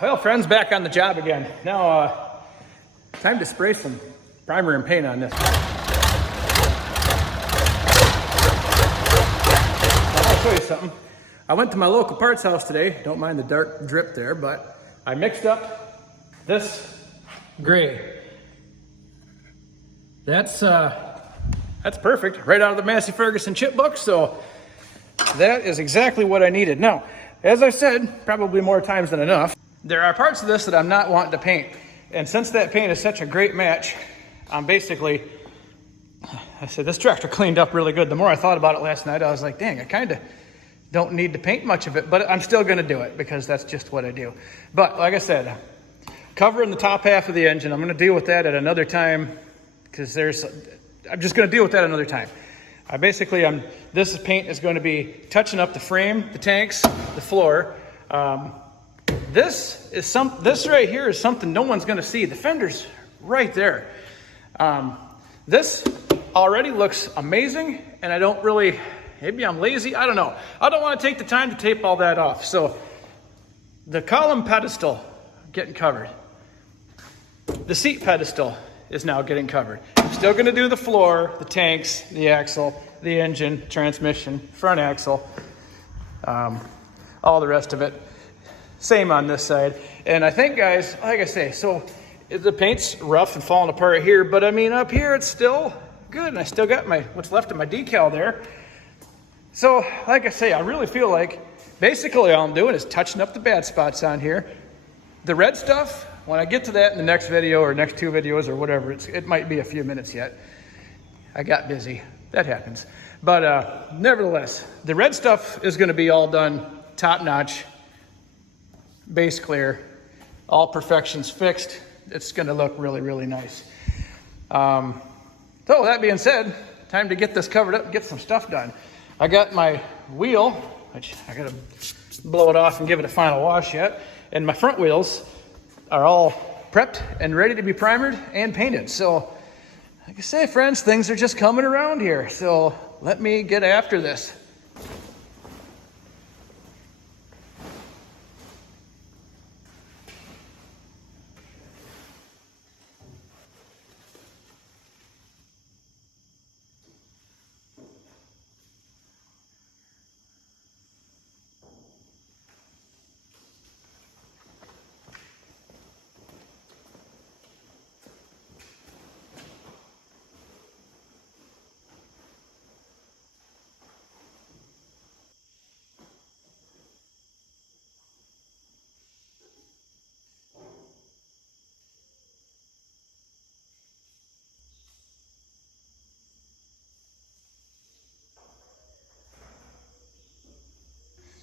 Well, friends, back on the job again. Now, time to spray some primer and paint on this. I'll show you something. I went to my local parts house today. Don't mind the dark drip there, but I mixed up this gray. That's perfect, right out of the Massey Ferguson chipbook. So that is exactly what I needed. Now, as I said, probably more times than enough, there are parts of this that I'm not wanting to paint. And since that paint is such a great match, I'm basically, I said, this tractor cleaned up really good. The more I thought about it last night, I was like, dang, I kind of don't need to paint much of it, but I'm still going to do it because that's just what I do. But like I said, covering the top half of the engine, I'm going to deal with that at another time because I'm just going to deal with that another time. This paint is going to be touching up the frame, the tanks, the floor. This right here is something no one's going to see. The fender's right there. This already looks amazing, and I don't really, maybe I'm lazy, I don't know. I don't want to take the time to tape all that off. So the column pedestal getting covered. The seat pedestal is now getting covered. I'm still going to do the floor, the tanks, the axle, the engine, transmission, front axle, all the rest of it. Same on this side. And I think, guys, like I say, so the paint's rough and falling apart here, but I mean, up here it's still good. And I still got what's left of my decal there. So, like I say, I really feel like basically all I'm doing is touching up the bad spots on here. The red stuff, when I get to that in the next video or next two videos or whatever, it might be a few minutes yet. I got busy. That happens. But nevertheless, the red stuff is going to be all done top notch, base clear, all perfections fixed. It's going to look really, really nice. So that being said, time to get this covered up and get some stuff done. I got my wheel, which I got to blow it off and give it a final wash yet. And my front wheels are all prepped and ready to be primered and painted. So, like I say, friends, things are just coming around here. So let me get after this.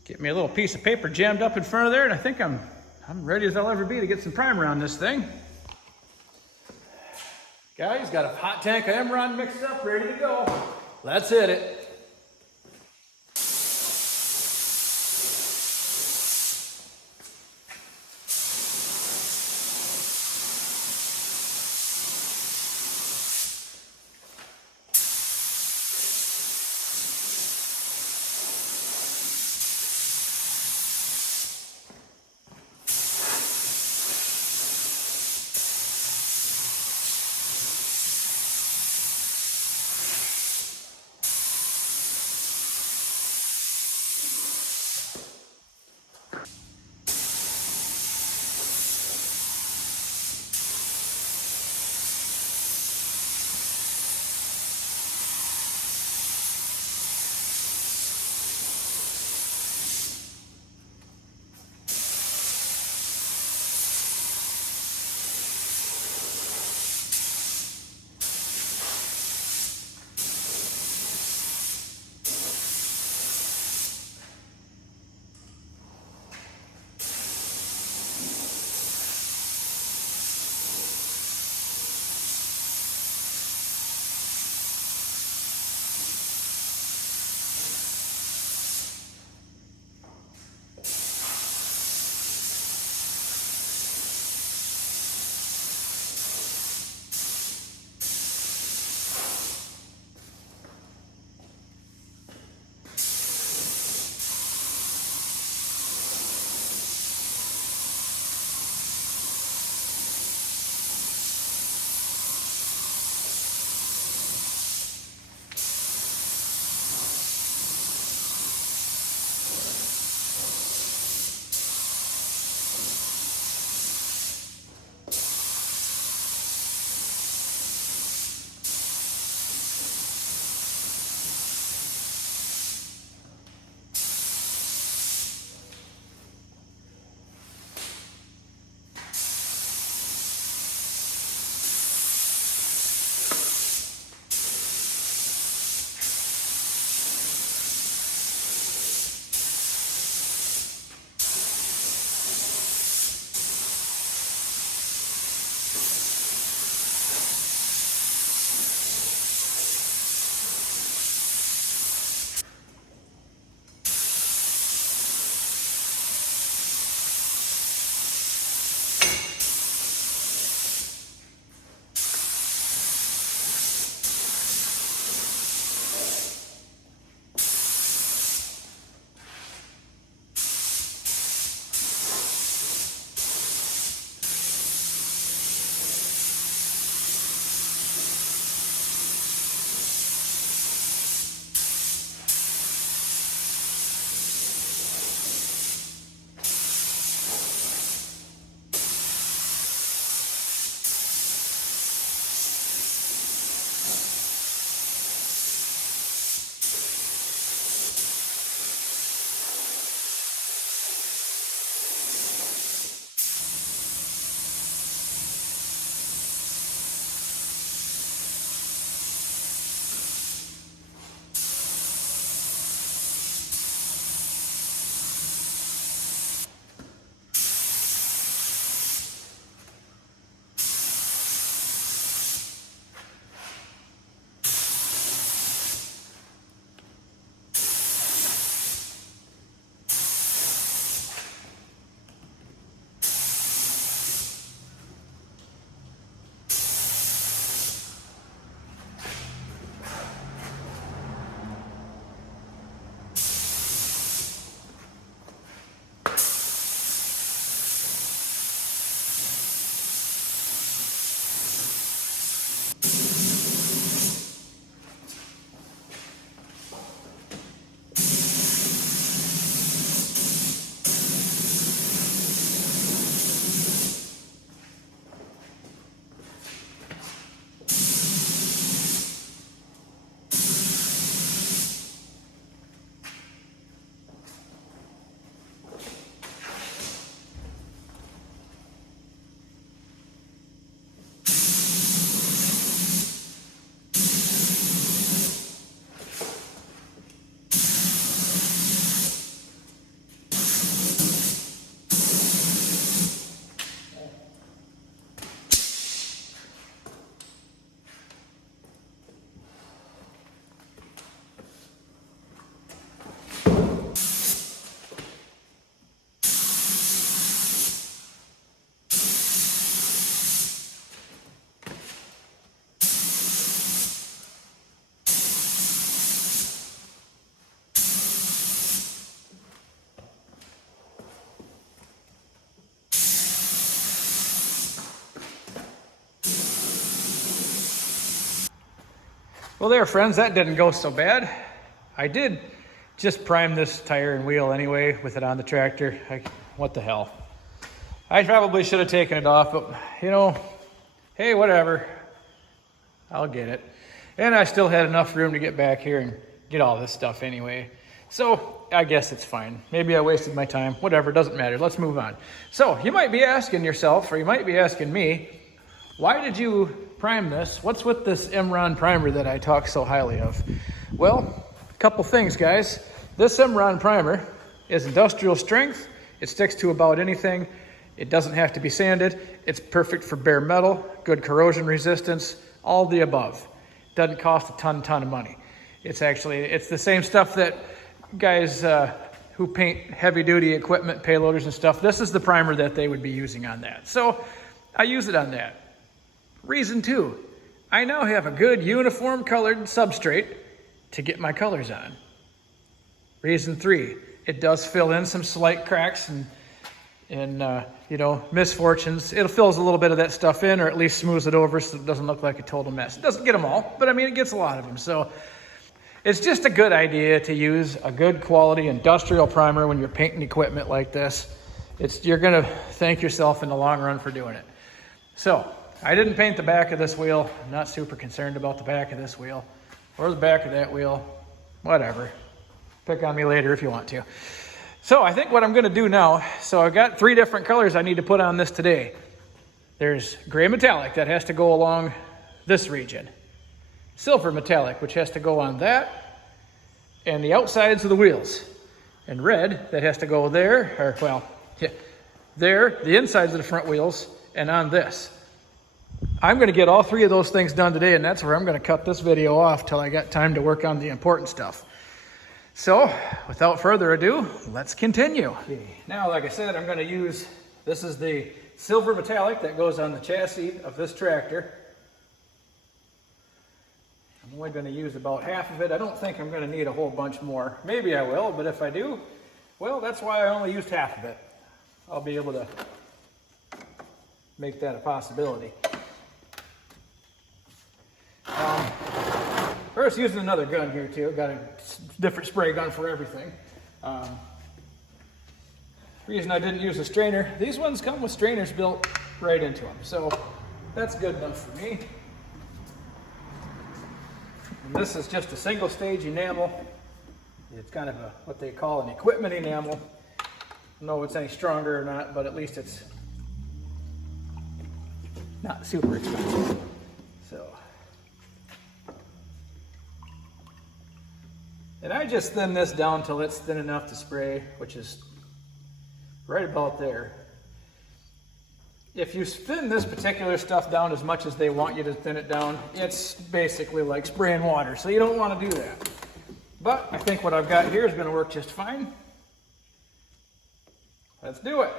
Get me a little piece of paper jammed up in front of there, and I think I'm ready as I'll ever be to get some primer on this thing. Guys, got a hot tank of Emerald mixed up, ready to go. Let's hit it. Well there, friends, that didn't go so bad. I did just prime this tire and wheel anyway with it on the tractor. What the hell. I probably should have taken it off, but you know, hey, whatever. I'll get it. And I still had enough room to get back here and get all this stuff anyway. So I guess it's fine. Maybe I wasted my time. Whatever, doesn't matter. Let's move on. So you might be asking yourself, or you might be asking me, why did you prime this? What's with this Imron primer that I talk so highly of? Well, a couple things, guys. This Imron primer is industrial strength. It sticks to about anything. It doesn't have to be sanded. It's perfect for bare metal, good corrosion resistance, all the above. Doesn't cost a ton of money. It's the same stuff that guys who paint heavy duty equipment, payloaders and stuff, this is the primer that they would be using on that. So I use it on that. Reason 2, I now have a good uniform colored substrate to get my colors on. Reason 3, it does fill in some slight cracks and you know, misfortunes. It fills a little bit of that stuff in, or at least smooths it over so it doesn't look like a total mess. It doesn't get them all, but I mean, it gets a lot of them. So it's just a good idea to use a good quality industrial primer when you're painting equipment like this. You're gonna thank yourself in the long run for doing it. So I didn't paint the back of this wheel. I'm not super concerned about the back of this wheel or the back of that wheel, whatever. Pick on me later if you want to. So I think what I'm gonna do now, so I've got 3 different colors I need to put on this today. There's gray metallic that has to go along this region. Silver metallic, which has to go on that and the outsides of the wheels. And red, that has to go there, or well, yeah, there, the insides of the front wheels, and on this. I'm gonna get all 3 of those things done today, and that's where I'm gonna cut this video off till I got time to work on the important stuff. So, without further ado, let's continue. Okay. Now, like I said, I'm going to use, this is the silver metallic that goes on the chassis of this tractor. I'm only going to use about half of it. I don't think I'm going to need a whole bunch more. Maybe I will, but if I do, well, that's why I only used half of it. I'll be able to make that a possibility. First, using another gun here too. Got a different spray gun for everything. Reason I didn't use a strainer, these ones come with strainers built right into them, so that's good enough for me. And this is just a single stage enamel. It's kind of what they call an equipment enamel. I don't know if it's any stronger or not, but at least it's not super expensive. So. And I just thin this down till it's thin enough to spray, which is right about there. If you thin this particular stuff down as much as they want you to thin it down, it's basically like spraying water, so you don't want to do that. But I think what I've got here is going to work just fine. Let's do it.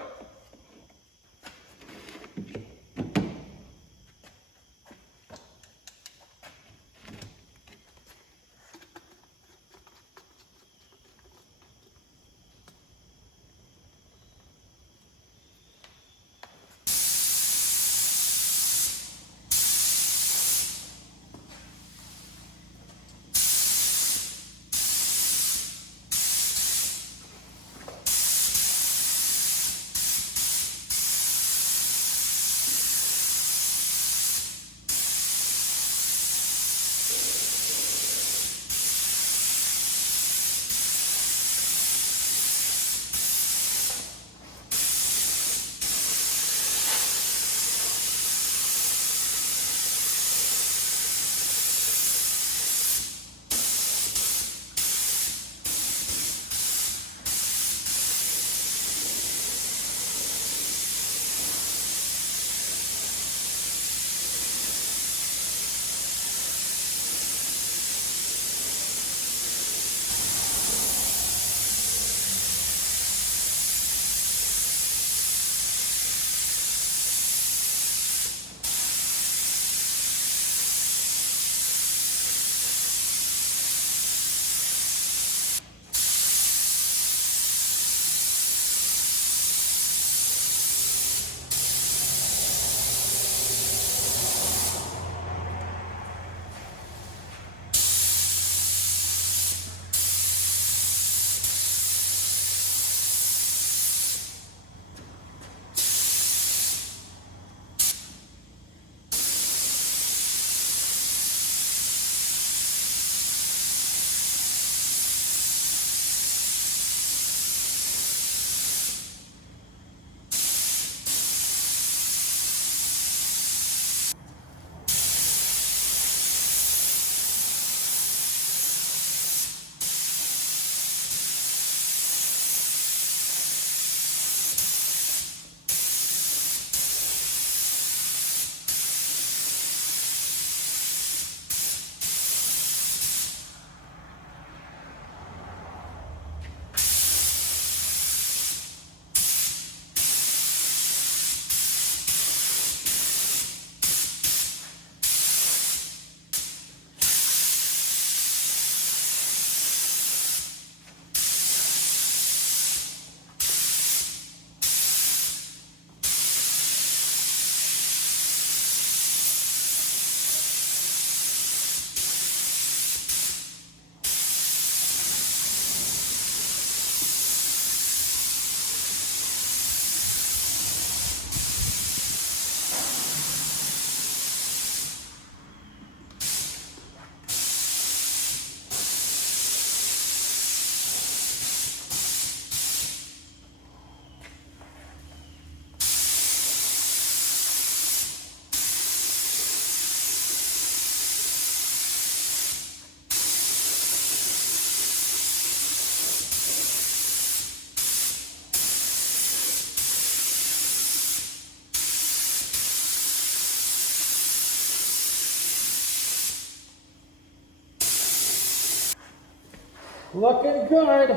Looking good.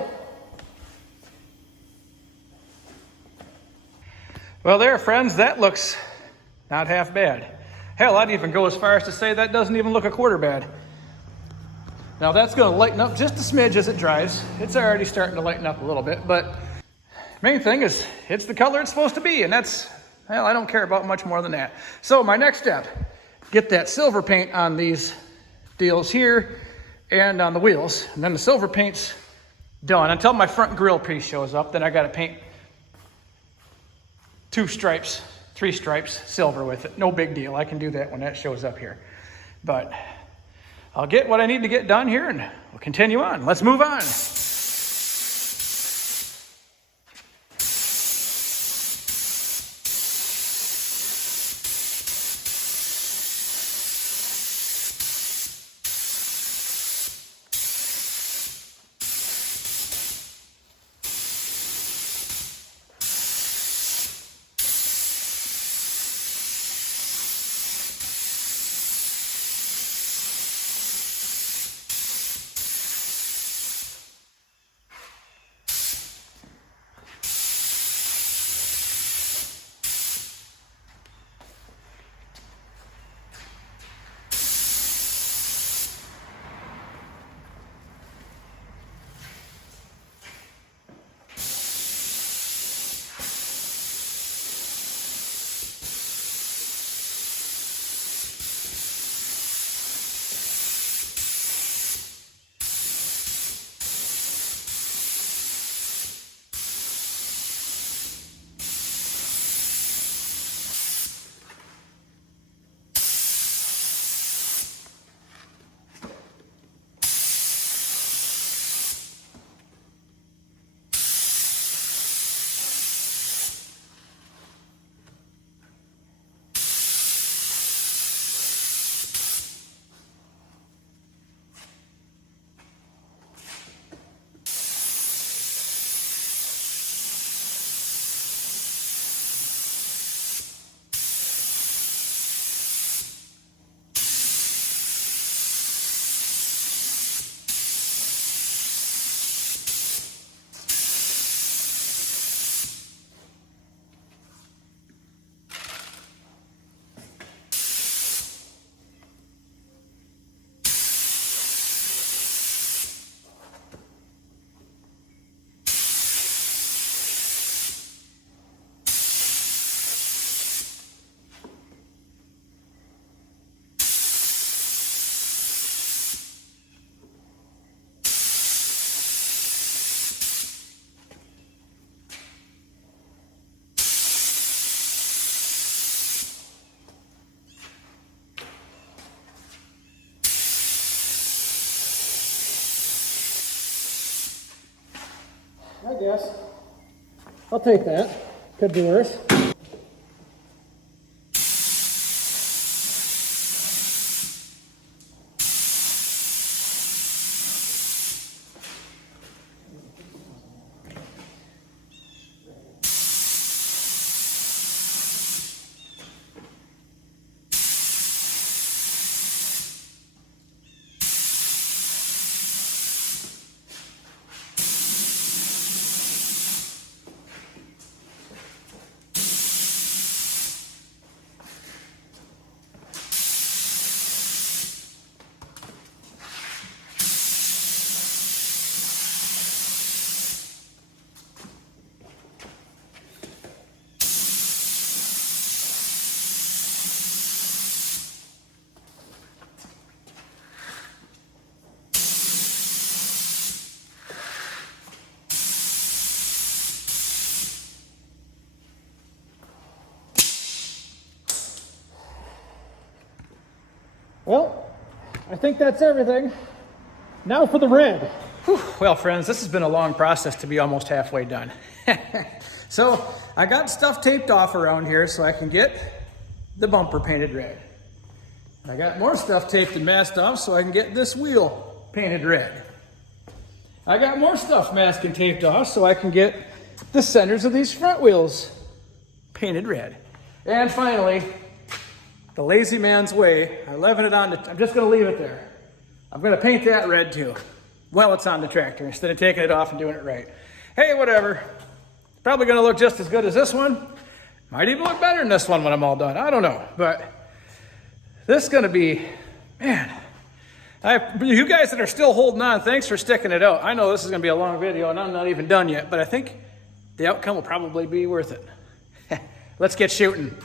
Well there, friends, that looks not half bad. Hell, I'd even go as far as to say that doesn't even look a quarter bad. Now that's gonna lighten up just a smidge as it dries. It's already starting to lighten up a little bit, but main thing is it's the color it's supposed to be, and that's, well, I don't care about much more than that. So my next step, get that silver paint on these deals here and on the wheels, and then the silver paint's done until my front grille piece shows up. Then I gotta paint 2 stripes, 3 stripes silver with it. No big deal, I can do that when that shows up here. But I'll get what I need to get done here and we'll continue on. Let's move on. I guess. I'll take that. Could be worse. Well, I think that's everything. Now for the red. Whew. Well, friends, this has been a long process to be almost halfway done. So I got stuff taped off around here so I can get the bumper painted red. I got more stuff taped and masked off so I can get this wheel painted red. I got more stuff masked and taped off so I can get the centers of these front wheels painted red. And finally, the lazy man's way, I leaven it on, I'm just gonna leave it there. I'm gonna paint that red too. while it's on the tractor instead of taking it off and doing it right. Hey, whatever. Probably gonna look just as good as this one. Might even look better than this one when I'm all done. I don't know, but this is gonna be, man. You guys that are still holding on, thanks for sticking it out. I know this is gonna be a long video and I'm not even done yet, but I think the outcome will probably be worth it. Let's get shooting.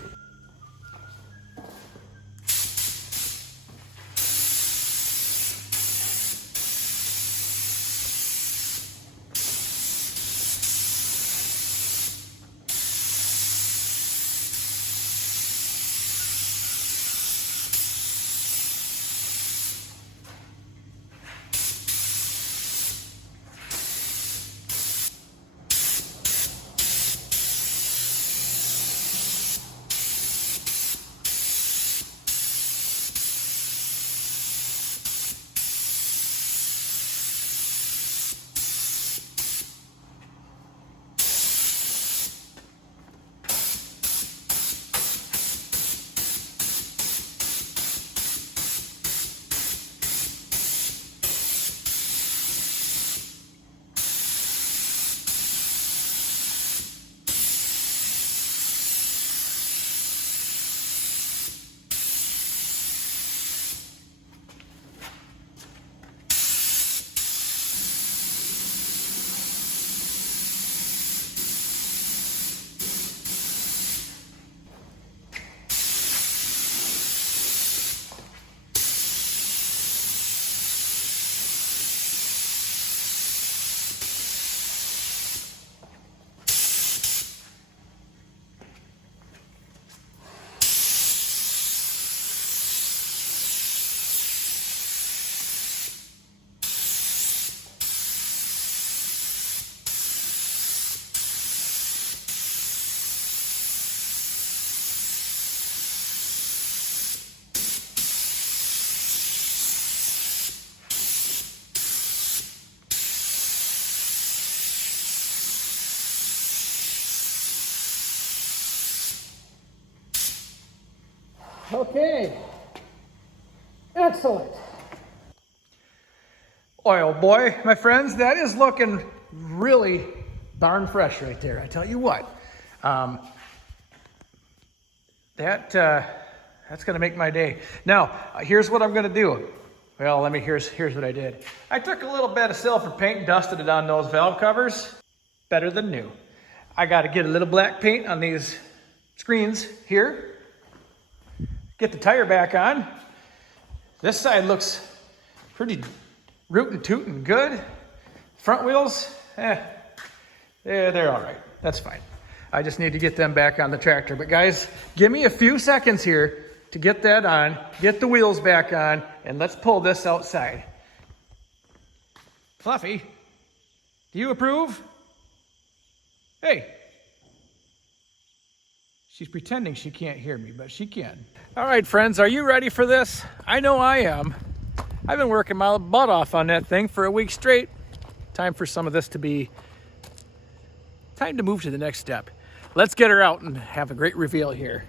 Okay, excellent. Oil boy, my friends, that is looking really darn fresh right there. I tell you what, that's gonna make my day. Now, here's what I'm gonna do. Well, here's what I did. I took a little bit of silver paint and dusted it on those valve covers. Better than new. I gotta get a little black paint on these screens here. Get the tire back on. This side looks pretty rootin' tootin' good. Front wheels, they're all right. That's fine. I just need to get them back on the tractor. But guys, give me a few seconds here to get that on, get the wheels back on, and let's pull this outside. Fluffy, do you approve? Hey. She's pretending she can't hear me, but she can. All right, friends, are you ready for this? I know I am. I've been working my butt off on that thing for a week straight. Time for some of this to be, time to move to the next step. Let's get her out and have a great reveal here.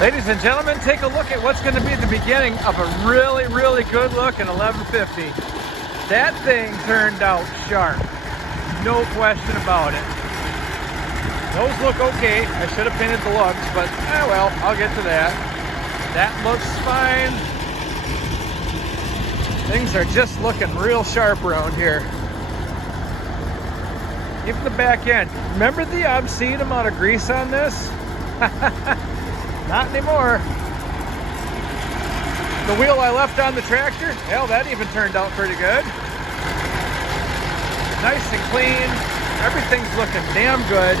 Ladies and gentlemen, take a look at what's going to be the beginning of a really, really good looking 1150. That thing turned out sharp. No question about it. Those look okay. I should have painted the lugs, but well, I'll get to that. That looks fine. Things are just looking real sharp around here. Even the back end. Remember the obscene amount of grease on this? Not anymore. The wheel I left on the tractor, hell, that even turned out pretty good. Nice and clean. Everything's looking damn good.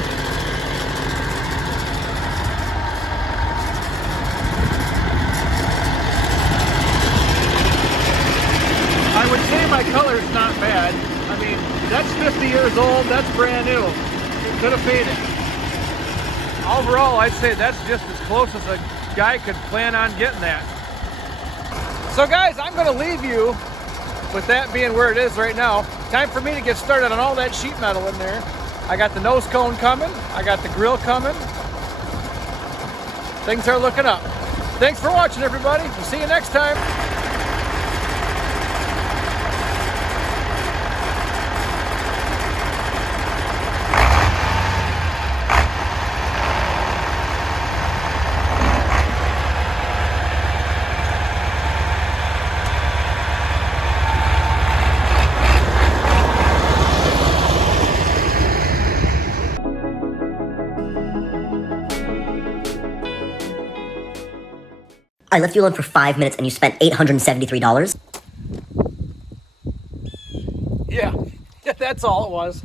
my color's not bad. I mean, that's 50 years old, that's brand new. It could have faded. Overall, I'd say that's just as close as a guy could plan on getting that. So guys, I'm gonna leave you with that being where it is right now. Time for me to get started on all that sheet metal in there. I got the nose cone coming, I got the grill coming. Things are looking up. Thanks for watching, everybody. We'll see you next time. I left you alone for 5 minutes and you spent $873? Yeah, that's all it was.